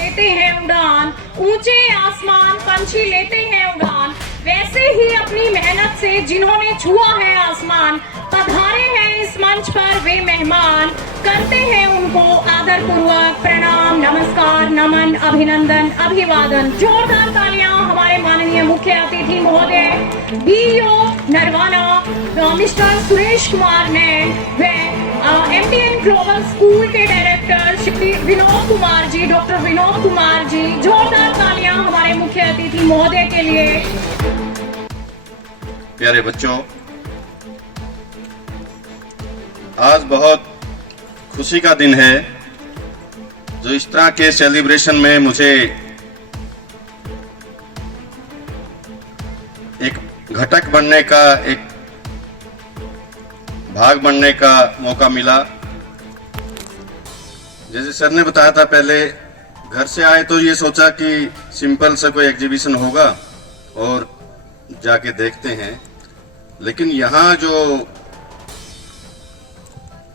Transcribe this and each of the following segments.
लेते हैं उड़ान, ऊंचे आसमान पंछी लेते हैं उड़ान, वैसे ही अपनी मेहनत से जिन्होंने छुआ है आसमान, पधारे हैं इस मंच पर वे मेहमान, करते हैं उनको आदर पूर्वक प्रणाम, नमस्कार, नमन, अभिनंदन, अभिवादन। जोरदार तालियां हमारे माननीय मुख्य अतिथि महोदय बीईओ नरवाना मिस्टर सुरेश कुमार नैन व एमटीएन ग्लोबल स्कूल के डायरेक्टर श्री विनोद कुमार जी, डॉक्टर विनोद कुमार जी। जोरदार तालियां हमारे मुख्य अतिथि महोदय के लिए। प्यारे बच्चों, आज बहुत खुशी का दिन है जो इस तरह के सेलिब्रेशन में मुझे एक घटक बनने का, एक भाग बनने का मौका मिला। जैसे सर ने बताया था, पहले घर से आए तो ये सोचा कि सिंपल सा कोई एग्जीबिशन होगा और जाके देखते हैं, लेकिन यहाँ जो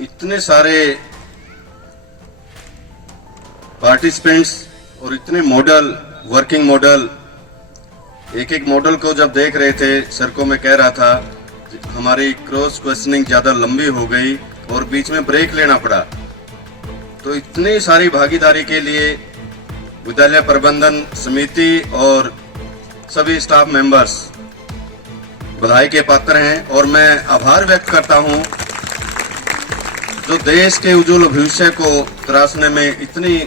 इतने सारे पार्टिसिपेंट्स और इतने मॉडल, वर्किंग मॉडल, एक एक मॉडल को जब देख रहे थे, सर को मैं कह रहा था हमारी क्रॉस क्वेश्चनिंग ज्यादा लंबी हो गई और बीच में ब्रेक लेना पड़ा। तो इतनी सारी भागीदारी के लिए विद्यालय प्रबंधन समिति और सभी स्टाफ मेंबर्स बधाई के पात्र हैं और मैं आभार व्यक्त करता हूं जो देश के उज्जवल भविष्य को तराशने में इतनी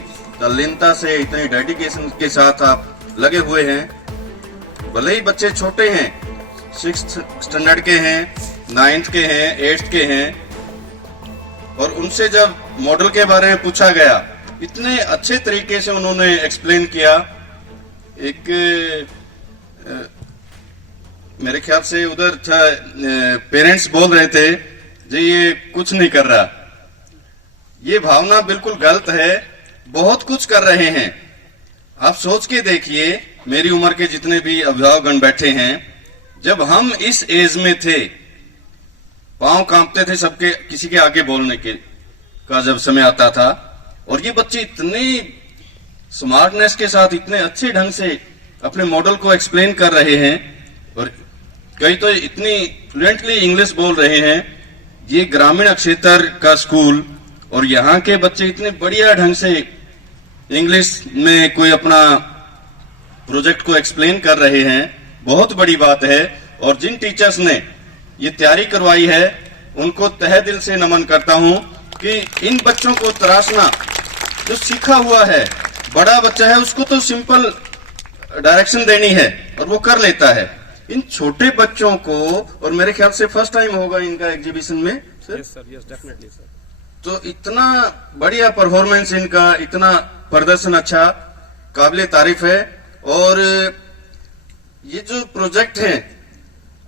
तल्लीनता से, इतनी डेडिकेशन के साथ आप लगे हुए हैं। भले ही बच्चे छोटे हैं, 6th स्टैंडर्ड के हैं, 9th के हैं, 8th के हैं, और उनसे जब मॉडल के बारे में पूछा गया, इतने अच्छे तरीके से उन्होंने एक्सप्लेन किया। एक मेरे ख्याल से उधर था, पेरेंट्स बोल रहे थे जी ये कुछ नहीं कर रहा। ये भावना बिल्कुल गलत है, बहुत कुछ कर रहे हैं। आप सोच के देखिए, मेरी उम्र के जितने भी अभिभावकगण बैठे हैं, जब हम इस एज में थे, पांव कांपते थे सबके, किसी के आगे बोलने के का जब समय आता था, और ये बच्चे इतनी स्मार्टनेस के साथ, इतने अच्छे ढंग से अपने मॉडल को एक्सप्लेन कर रहे हैं, और कई तो इतनी फ्लुएंटली इंग्लिश बोल रहे हैं। ये ग्रामीण क्षेत्र का स्कूल और यहाँ के बच्चे इतने बढ़िया ढंग से इंग्लिश में कोई अपना प्रोजेक्ट को एक्सप्लेन कर रहे हैं, बहुत बड़ी बात है। और जिन टीचर्स ने ये तैयारी करवाई है, उनको तहे दिल से नमन करता हूं कि इन बच्चों को तराशना, जो सीखा हुआ है, बड़ा बच्चा है उसको तो सिंपल डायरेक्शन देनी है और वो कर लेता है। इन छोटे बच्चों को, और मेरे ख्याल से फर्स्ट टाइम होगा इनका एग्जीबिशन में sir. Yes sir, yes definitely sir. तो इतना बढ़िया परफॉर्मेंस इनका, इतना प्रदर्शन अच्छा, काबिले तारीफ है। और ये जो प्रोजेक्ट है,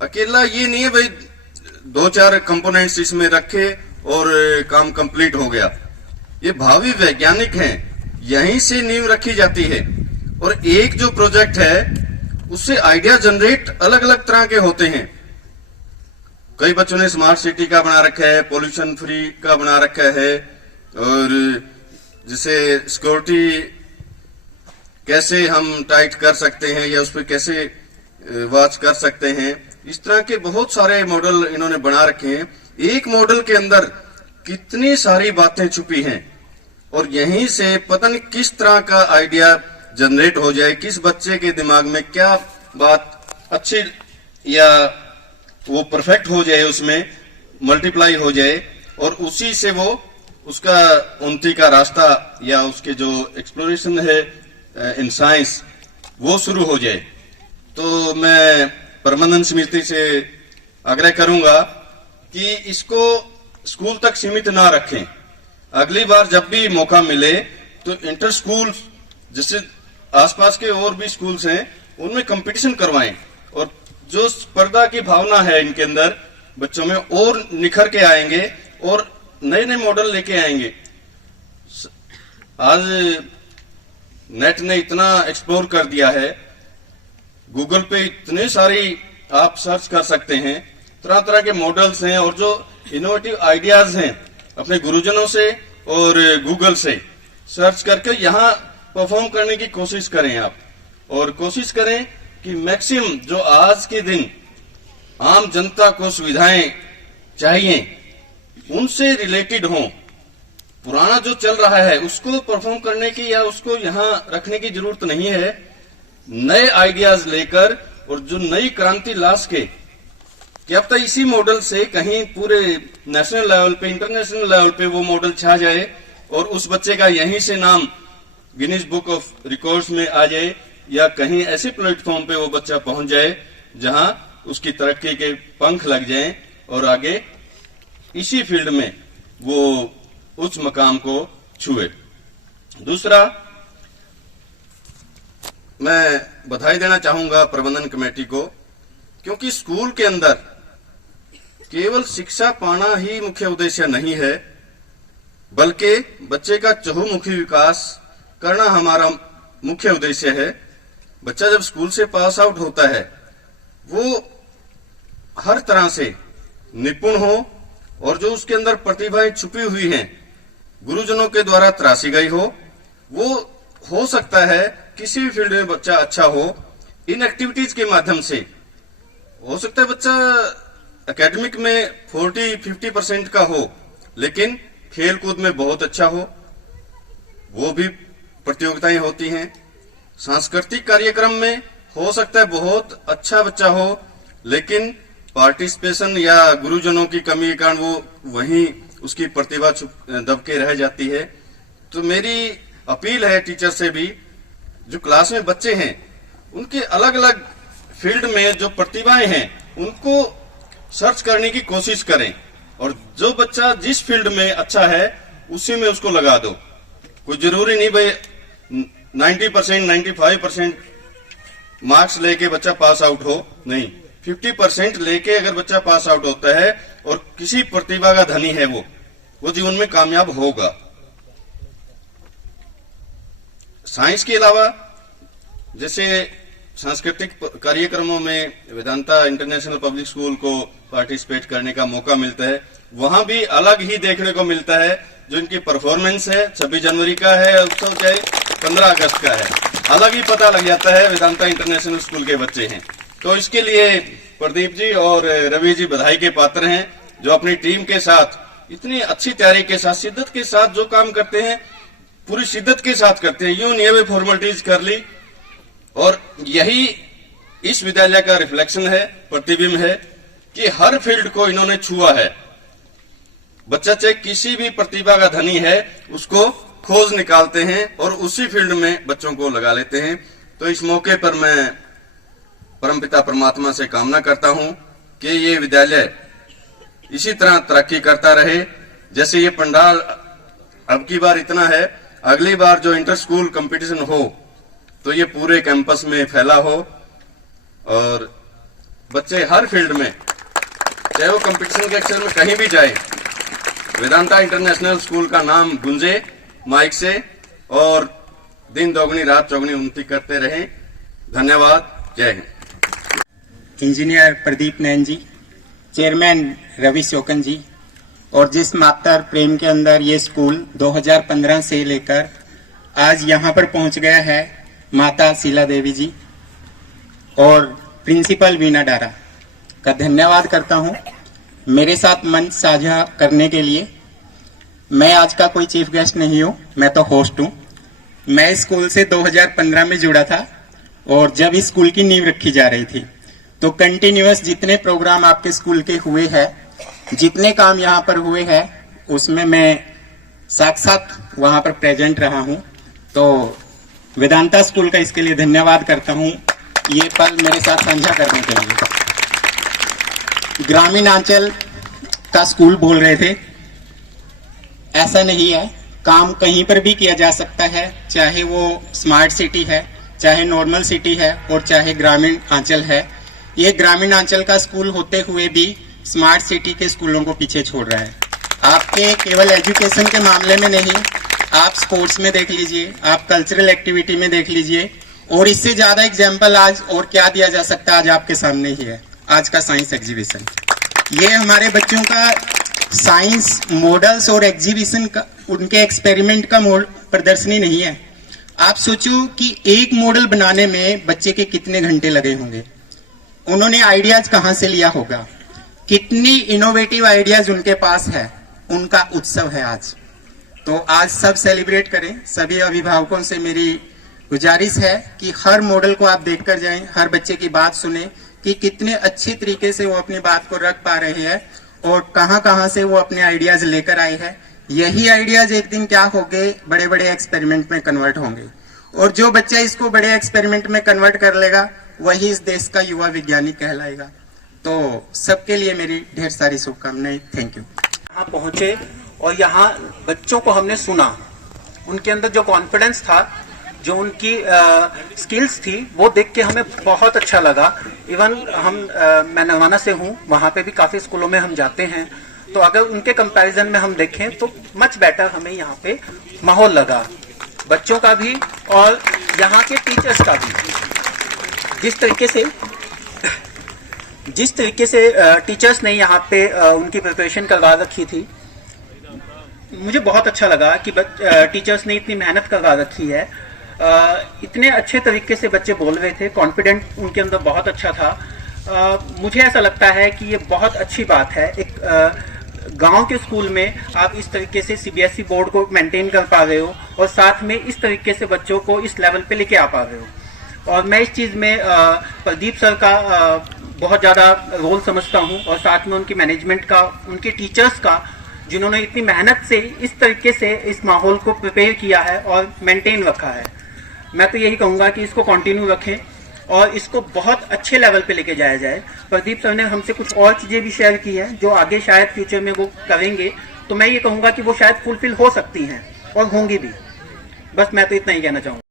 अकेला ये नहीं है भाई 2-4 कंपोनेंट्स इसमें रखे और काम कंप्लीट हो गया। ये भावी वैज्ञानिक हैं, यहीं से नींव रखी जाती है। और एक जो प्रोजेक्ट है उससे आइडिया जनरेट अलग अलग तरह के होते हैं। कई बच्चों ने स्मार्ट सिटी का बना रखा है, पॉल्यूशन फ्री का बना रखा है, और जिसे सिक्योरिटी कैसे हम टाइट कर सकते हैं या उस पर कैसे वॉच कर सकते हैं, इस तरह के बहुत सारे मॉडल इन्होंने बना रखे हैं। एक मॉडल के अंदर कितनी सारी बातें छुपी हैं, और यहीं से पता नहीं किस तरह का आइडिया जनरेट हो जाए, किस बच्चे के दिमाग में क्या बात अच्छी या वो परफेक्ट हो जाए, उसमें मल्टीप्लाई हो जाए, और उसी से वो उसका उन्नति का रास्ता या उसके जो एक्सप्लोरेशन है इन साइंस, वो शुरू हो जाए। तो मैं प्रबंधन समिति से आग्रह करूंगा कि इसको स्कूल तक सीमित ना रखें। अगली बार जब भी मौका मिले तो इंटर स्कूल, जैसे आसपास के और भी स्कूल्स हैं, उनमें कंपटीशन करवाएं, और जो स्पर्धा की भावना है इनके अंदर बच्चों में और निखर के आएंगे और नए नए मॉडल लेके आएंगे। आज नेट ने इतना एक्सप्लोर कर दिया है, गूगल पे इतने सारी आप सर्च कर सकते हैं, तरह तरह के मॉडल्स हैं, और जो इनोवेटिव आइडियाज हैं अपने गुरुजनों से और गूगल से सर्च करके यहाँ परफॉर्म करने की कोशिश करें आप, और कोशिश करें कि मैक्सिमम जो आज के दिन आम जनता को सुविधाएं चाहिए उनसे रिलेटेड हों। पुराना जो चल रहा है उसको परफॉर्म करने की या उसको यहाँ रखने की जरूरत नहीं है। नए आइडियाज लेकर और जो नई क्रांति ला सके कि अब तक इसी मॉडल से कहीं पूरे नेशनल लेवल पे, इंटरनेशनल लेवल पे वो मॉडल छा जाए और उस बच्चे का यहीं से नाम गिनीज बुक ऑफ रिकॉर्ड्स में आ जाए, या कहीं ऐसे प्लेटफॉर्म पे वो बच्चा पहुंच जाए जहां उसकी तरक्की के पंख लग जाएं और आगे इसी फील्ड में वो उच्च मकाम को छुए। दूसरा, मैं बधाई देना चाहूंगा प्रबंधन कमेटी को, क्योंकि स्कूल के अंदर केवल शिक्षा पाना ही मुख्य उद्देश्य नहीं है, बल्कि बच्चे का चहुमुखी विकास करना हमारा मुख्य उद्देश्य है। बच्चा जब स्कूल से पास आउट होता है वो हर तरह से निपुण हो, और जो उसके अंदर प्रतिभाएं छुपी हुई हैं गुरुजनों के द्वारा तराशी गई हो सकता है किसी भी फील्ड में बच्चा अच्छा हो। इन एक्टिविटीज के माध्यम से हो सकता है बच्चा एकेडमिक में 40-50% का हो, लेकिन खेल कूद में बहुत अच्छा हो, वो भी प्रतियोगिताएं होती हैं। सांस्कृतिक कार्यक्रम में हो सकता है बहुत अच्छा बच्चा हो, लेकिन पार्टिसिपेशन या गुरुजनों की कमी के कारण वो वहीं उसकी प्रतिभा दब के रह जाती है। तो मेरी अपील है टीचर से भी, जो क्लास में बच्चे हैं उनके अलग अलग फील्ड में जो प्रतिभाएं हैं उनको सर्च करने की कोशिश करें, और जो बच्चा जिस फील्ड में अच्छा है उसी में उसको लगा दो। कोई जरूरी नहीं भाई 90%, 95% मार्क्स लेके बच्चा पास आउट हो, नहीं, 50% लेके अगर बच्चा पास आउट होता है और किसी प्रतिभा का धनी है वो जीवन में कामयाब होगा। साइंस के अलावा जैसे सांस्कृतिक कार्यक्रमों में वेदांता इंटरनेशनल पब्लिक स्कूल को पार्टिसिपेट करने का मौका मिलता है, वहां भी अलग ही देखने को मिलता है। जो इनकी परफॉर्मेंस है 26 जनवरी का है उत्सव, चाहे 15 अगस्त का है, अलग ही पता लग जाता है वेदांता इंटरनेशनल स्कूल के बच्चे हैं। तो इसके लिए प्रदीप जी और रवि जी बधाई के पात्र हैं, जो अपनी टीम के साथ इतनी अच्छी तैयारी के साथ, शिद्दत के साथ जो काम करते हैं पूरी शिद्दत के साथ करते हैं। यूं नहीं है फॉर्मेलिटीज कर ली, और यही इस विद्यालय का रिफ्लेक्शन है, प्रतिबिंब है कि हर फील्ड को इन्होंने छुआ है। बच्चा चाहे किसी भी प्रतिभा का धनी है उसको खोज निकालते हैं और उसी फील्ड में बच्चों को लगा लेते हैं। तो इस मौके पर मैं परमपिता परमात्मा से कामना करता हूं कि ये विद्यालय इसी तरह तरक्की करता रहे। जैसे ये पंडाल अब की बार इतना है, अगली बार जो इंटर स्कूल कंपटीशन हो तो ये पूरे कैंपस में फैला हो, और बच्चे हर फील्ड में चाहे वो कंपटीशन के अक्षर में कहीं भी जाए, वेदांता इंटरनेशनल स्कूल का नाम गूंजे माइक से, और दिन दोगुनी रात चौगुनी उन्नति करते रहें। धन्यवाद। जय हिंद। इंजीनियर प्रदीप नैन जी, चेयरमैन रवि शोकन जी, और जिस मातर प्रेम के अंदर ये स्कूल 2015 से लेकर आज यहाँ पर पहुँच गया है, माता शीला देवी जी और प्रिंसिपल वीना डारा का धन्यवाद करता हूँ मेरे साथ मंच साझा करने के लिए। मैं आज का कोई चीफ गेस्ट नहीं हूँ, मैं तो होस्ट हूँ। मैं स्कूल से 2015 में जुड़ा था, और जब इस स्कूल की नींव रखी जा रही थी तो कंटिन्यूअस जितने प्रोग्राम आपके स्कूल के हुए हैं, जितने काम यहाँ पर हुए हैं, उसमें मैं साक्षात वहाँ पर प्रेजेंट रहा हूँ। तो वेदांता स्कूल का इसके लिए धन्यवाद करता हूँ, ये पल मेरे साथ साझा करने के लिए। ग्रामीण आंचल का स्कूल बोल रहे थे, ऐसा नहीं है, काम कहीं पर भी किया जा सकता है, चाहे वो स्मार्ट सिटी है, चाहे नॉर्मल सिटी है, और चाहे ग्रामीण आंचल है। ये ग्रामीण आंचल का स्कूल होते हुए भी स्मार्ट सिटी के स्कूलों को पीछे छोड़ रहा है। आपके केवल एजुकेशन के मामले में नहीं, आप स्पोर्ट्स में देख लीजिए, आप कल्चरल एक्टिविटी में देख लीजिए, और इससे ज्यादा एग्जाम्पल आज और क्या दिया जा सकता है, आज आपके सामने ही है, आज का साइंस एग्जीबिशन। ये हमारे बच्चों का साइंस मॉडल्स और एग्जीबिशन का, उनके एक्सपेरिमेंट का प्रदर्शनी नहीं है, आप सोचो कि एक मॉडल बनाने में बच्चे के कितने घंटे लगे होंगे, उन्होंने आइडियाज कहां से लिया होगा, कितनी इनोवेटिव आइडियाज उनके पास है, उनका उत्सव है आज। तो आज सब सेलिब्रेट करें। सभी अभिभावकों से मेरी गुजारिश है कि हर मॉडल को आप देखकर जाएं, हर बच्चे की बात सुने कि कितने अच्छी तरीके से वो अपनी बात को रख पा रहे हैं और कहां कहां से वो अपने आइडियाज लेकर आए हैं। यही आइडियाज एक दिन क्या होंगे, बड़े बड़े एक्सपेरिमेंट में कन्वर्ट होंगे, और जो बच्चा इसको बड़े एक्सपेरिमेंट में कन्वर्ट कर लेगा वही इस देश का युवा वैज्ञानिक कहलाएगा। तो सबके लिए मेरी ढेर सारी शुभकामनाएं। Thank you. यहाँ पहुंचे और यहाँ बच्चों को हमने सुना, उनके अंदर जो कॉन्फिडेंस था, जो उनकी स्किल्स थी, वो देख के हमें बहुत अच्छा लगा। इवन मैं नरवाना से हूँ, वहाँ पे भी काफी स्कूलों में हम जाते हैं, तो अगर उनके कंपैरिजन में हम देखें तो मच बेटर हमें यहाँ पे माहौल लगा, बच्चों का भी और यहाँ के टीचर्स का भी। जिस तरीके से टीचर्स ने यहाँ पे उनकी प्रिपरेशन करवा रखी थी, मुझे बहुत अच्छा लगा कि टीचर्स ने इतनी मेहनत करवा रखी है। इतने अच्छे तरीके से बच्चे बोल रहे थे, कॉन्फिडेंट उनके अंदर बहुत अच्छा था। मुझे ऐसा लगता है कि ये बहुत अच्छी बात है, एक गांव के स्कूल में आप इस तरीके से सीबीएसई बोर्ड को मेंटेन कर पा रहे हो और साथ में इस तरीके से बच्चों को इस लेवल पे लेके आ पा रहे हो। और मैं इस चीज में प्रदीप सर का बहुत ज्यादा रोल समझता हूं, और साथ में उनकी मैनेजमेंट का, उनके टीचर्स का, जिन्होंने इतनी मेहनत से इस तरीके से इस माहौल को प्रिपेयर किया है और मेंटेन रखा है। मैं तो यही कहूंगा कि इसको कंटिन्यू रखें और इसको बहुत अच्छे लेवल पे लेके जाया जाए। प्रदीप सर ने हमसे कुछ और चीजें भी शेयर की हैं जो आगे शायद फ्यूचर में वो करेंगे, तो मैं ये कहूंगा कि वो शायद फुलफिल हो सकती हैं और होंगी भी। बस मैं तो इतना ही कहना चाहूंगा।